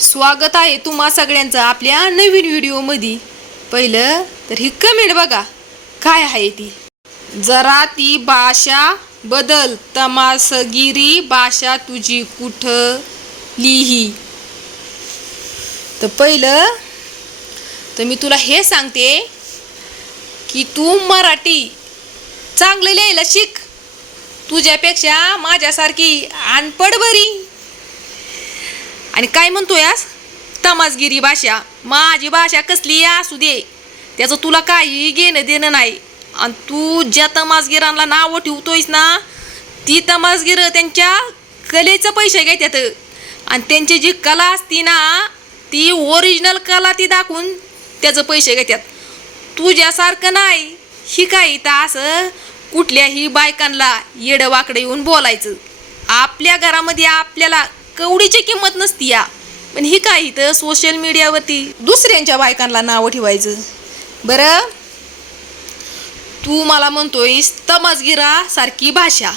स्वागत आहे तुम्हा सगळ्यांचं आपल्या नवीन व्हिडिओमध्ये। पहिलं तर ही कमेंट बघा काय आहे ती। जरा ती भाषा बदल, तमासगिरी भाषा तुझी कुठं लिही। तर पहिलं तर मी तुला हे सांगते की तू मराठी चांगलं लिहायला शिक। तुझ्यापेक्षा माझ्यासारखी अनपढ बरी। आणि काय म्हणतोयस तमासगिरी भाषा? माझी भाषा कसली असू दे त्याचं तुला काही घेणं देणं नाही। आणि तू ज्या तमासगिरांना नाव ठेवतोयस ना ती तमासगिर त्यांच्या कलेचं पैसे घेतात आणि त्यांची जी कला असती ना ती ओरिजिनल कला ती दाखवून त्याचं पैसे घेतात। तुझ्यासारखं नाही ही काय तर असं कुठल्याही बायकांना येडवाकडे येऊन बोलायचं। आपल्या घरामध्ये आपल्याला कवडीची किंमत नसती या, पण ही काय इथं सोशल मीडियावरती दुसऱ्यांच्या बायकांना नाव ठेवायचं। बरं तू मला म्हणतोयस तमासगिरा सारखी भाषा,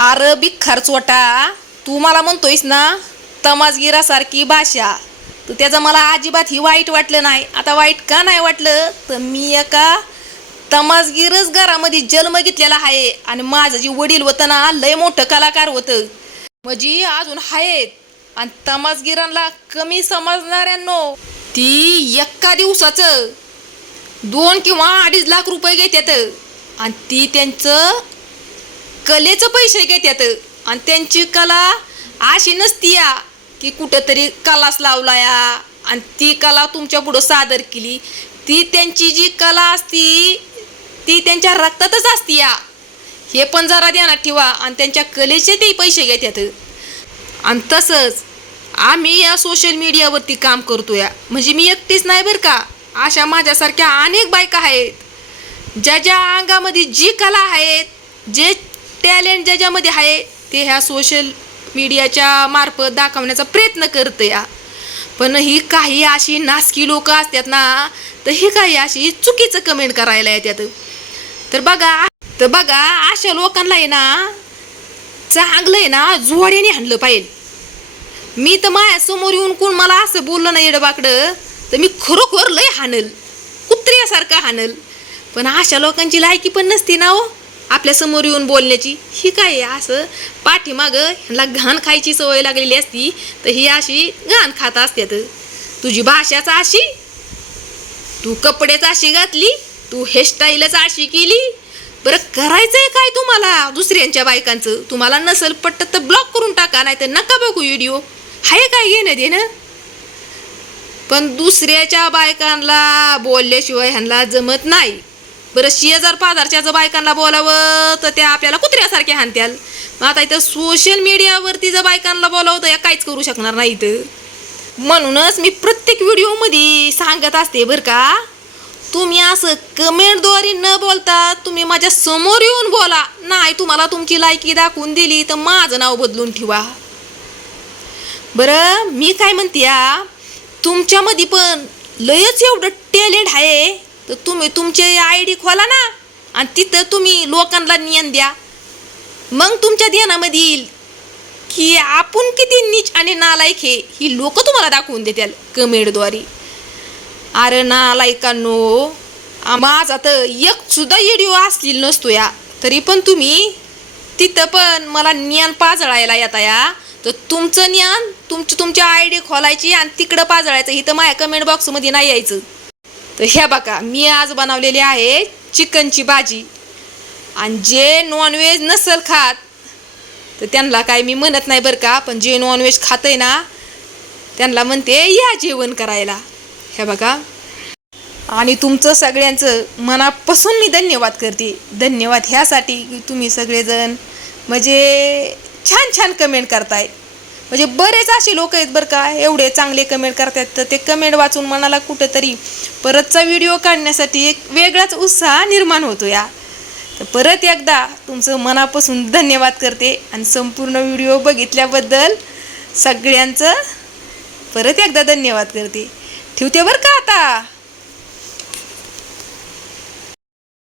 अरबिक खर्चवटा तू मला म्हणतोयस ना तमासगिरा सारखी भाषा, तर त्याचं मला अजिबात ही वाईट वाटलं नाही। आता वाईट का नाही वाटलं तर मी एका तमासगिरच घरामध्ये जन्म घेतलेला आहे आणि माझं जे वडील होतं ना लय मोठं कलाकार होतं म्हणजे अजून आहेत। आणि तमासगिरांना कमी समजणाऱ्यांनो ती एका दिवसाचं 2 किंवा 2.5 लाख रुपये घेतात आणि ती त्यांचं कलेचं पैसे घेतात। आणि त्यांची कला अशी नसती या की कुठंतरी कलास लावला या आणि ती कला तुमच्या पुढं सादर केली। ती त्यांची जी कला असती ती त्यांच्या रक्तातच असती या, हे पण जरा ध्यानात ठेवा। आणि त्यांच्या कलेचे ते पैसे घेतात। आणि तसंच आम्ही या सोशल मीडियावरती काम करतो या, म्हणजे मी एकटीच नाही बरं का, अशा माझ्यासारख्या अनेक बायका आहेत ज्या अंगामध्ये जी कला आहेत, जे टॅलेंट ज्याच्यामध्ये आहे ते ह्या सोशल मीडियाच्या मार्फत दाखवण्याचा प्रयत्न करते या। पण ही काही अशी नासकी लोक असतात ना तर ही काही अशी चुकीचं कमेंट करायला येतात। तर बघा अशा लोकांना आहे ना चांगलं आहे ना जोड्याने हाणलं पाहिजे। मी तर माझ्या समोर येऊन कोण मला असं बोललं नाही येडबाकडं तर मी खरोखर लय हाणल, कुत्र्यासारखं हाणल। पण अशा लोकांची लायकी पण नसती ना हो आपल्या समोर येऊन बोलण्याची। ही काय असं पाठीमागं ह्यांना घाण खायची सवय लागलेली असती तर ही अशी घाण खात असतात। तुझी भाषाच अशी, तू कपडेच अशी घातली, तू हेअरस्टाईलच अशी केली। बरं करायचंय काय तुम्हाला दुसऱ्यांच्या बायकांचं? तुम्हाला नसल पटत तर ब्लॉक करून टाका, नाही तर नका बघू व्हिडिओ, हाय काय घेणं देणं। पण दुसऱ्याच्या बायकांना बोलल्याशिवाय ह्यांना जमत नाही। बरं शेजार पाजारच्या बायकांना बोलावं तर त्या आपल्याला कुत्र्यासारखे हाणत्याल। मग आता इथं सोशल मीडियावरती जर बायकांना बोलावं तर या काहीच करू शकणार नाही इथं। म्हणूनच मी प्रत्येक व्हिडिओमध्ये सांगत असते बरं का, तुम्ही असं कमेंटद्वारे न बोलता तुम्ही माझ्या समोर येऊन बोला। नाही तुम्हाला तुमची लायकी दाखवून दिली तर माझं नाव बदलून ठेवा। बरं मी काय म्हणते या, तुमच्यामध्ये पण लयच एवढं टॅलेंट आहे तर तुम्ही तुमचे ID खोला ना आणि तिथं तुम्ही लोकांना ज्ञान द्या। मग तुमच्या ध्यानामध्ये येईल की आपण किती नीच आणि नालायक आहे ही लोक तुम्हाला दाखवून देतील कमेंटद्वारे। अरे नालायकांनो, माझा तर एक सुद्धा व्हिडिओ असलेला नसतो या, तरी पण तुम्ही तिथं पण मला ज्ञान पाजळायला येता या। तर तुमचं ज्ञान तुमच्या ID खोलायची आणि तिकडं पाजळायचं, इथं माझ्या कमेंट बॉक्समध्ये नाही यायचं। तर ह्या बघा मी आज बनवलेली आहे चिकनची भाजी। आणि जे नॉनव्हेज नसल खात तर त्यांना काय मी म्हणत नाही बरं का, पण जे नॉनव्हेज खातंय ना त्यांना म्हणते या जेवण करायला। हे बघा आणि तुमचं सगळ्यांचं मनापासून मी धन्यवाद करते। धन्यवाद ह्यासाठी की तुम्ही सगळेजण म्हणजे छान कमेंट करताय। म्हणजे बरेच असे लोक आहेत बरं का एवढे चांगले कमेंट करतात, तर ते कमेंट वाचून मनाला कुठंतरी परतचा व्हिडिओ काढण्यासाठी एक वेगळाच उत्साह निर्माण होतो या। तर परत एकदा तुमचं मनापासून धन्यवाद करते आणि संपूर्ण व्हिडिओ बघितल्याबद्दल सगळ्यांचं परत एकदा धन्यवाद करते। ठेवते बरं का आता।